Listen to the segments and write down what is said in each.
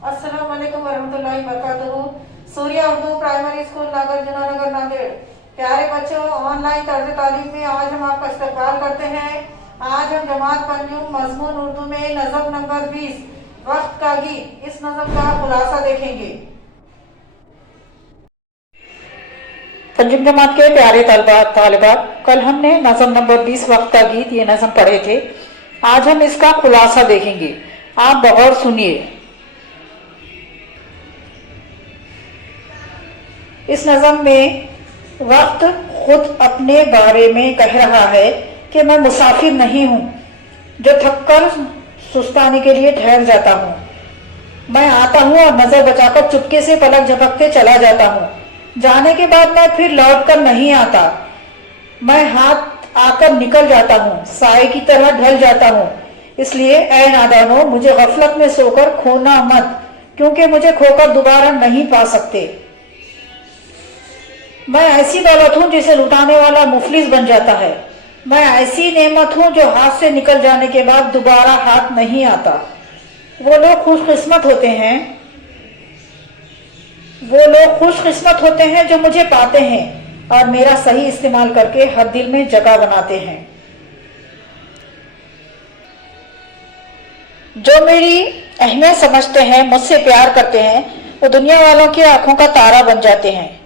अस्सलाम वालेकुम वरहमतुल्लाहि वबरकातुहू। Surya Urdu primary school Nagarjunanagar Nanded. प्यारे बच्चों, ऑनलाइन तर्ज तालीम में आज हम आपका इस्तकबाल करते हैं। आज हम जमात पंजुम मजमून उर्दू में नज़म नंबर 20 वक्त का गीत, इस नज़म का खुलासा देखेंगे। पंजुम जमात के प्यारे तालिबात, कल हमने नज़म नंबर 20 वक्त का गीत ये नज़म पढ़े थे। आज हम इसका खुलासा देखेंगे। आप गौर सुनिए। इस नज़म में वक्त खुद अपने बारे में कह रहा है कि मैं मुसाफिर नहीं हूँ जो थककर सुस्ताने के लिए ठहर जाता हूँ। मैं आता हूँ और नजर बचाकर चुपके से पलक झपकते चला जाता हूँ। जाने के बाद मैं फिर लौट कर नहीं आता। मैं हाथ आकर निकल जाता हूँ, साए की तरह ढल जाता हूँ। इसलिए ऐ नादानो, मुझे गफलत में सोकर खोना मत, क्योंकि मुझे खोकर दोबारा नहीं पा सकते। मैं ऐसी दौलत हूँ जिसे लुटाने वाला मुफलिस बन जाता है। मैं ऐसी नेमत हूँ जो हाथ से निकल जाने के बाद दोबारा हाथ नहीं आता। वो लोग खुशकिस्मत होते हैं जो मुझे पाते हैं और मेरा सही इस्तेमाल करके हर दिल में जगह बनाते हैं। जो मेरी अहमियत समझते हैं, मुझसे प्यार करते हैं, वो दुनिया वालों की आंखों का तारा बन जाते हैं।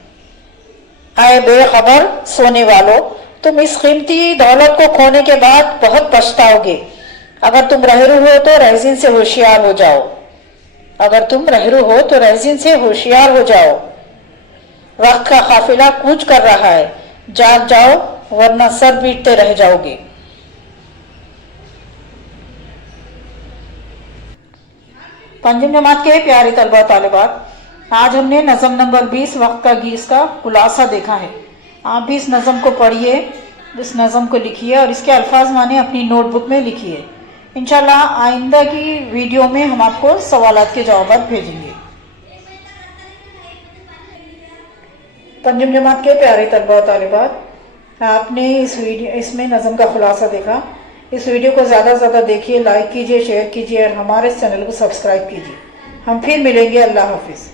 आए बेखबर सोने वालों, तुम इस कीमती दौलत को खोने के बाद बहुत पछताओगे। अगर तुम रहरू हो तो रहज़िन से होशियार हो जाओ। वक्त का काफिला कूच कर रहा है, जाग जाओ वरना सर पीटते रह जाओगे। पंजुम जमात के प्यारे तलबा तालिबात, आज हमने नज़म नंबर 20 वक्त का गीत का खुलासा देखा है। आप भी इस नज़म को पढ़िए, इस नज़म को लिखिए और इसके अल्फाज माने अपनी नोटबुक में लिखिए। इंशाल्लाह आइंदा की वीडियो में हम आपको सवालात के जवाब भेजेंगे। पंजुम जमात के प्यारे तलबा और तालिबात, आपने इसमें नज़म का खुलासा देखा। इस वीडियो को ज़्यादा से ज़्यादा देखिए, लाइक कीजिए, शेयर कीजिए और हमारे इस चैनल को सब्सक्राइब कीजिए। हम फिर मिलेंगे। अल्लाह हाफिज़।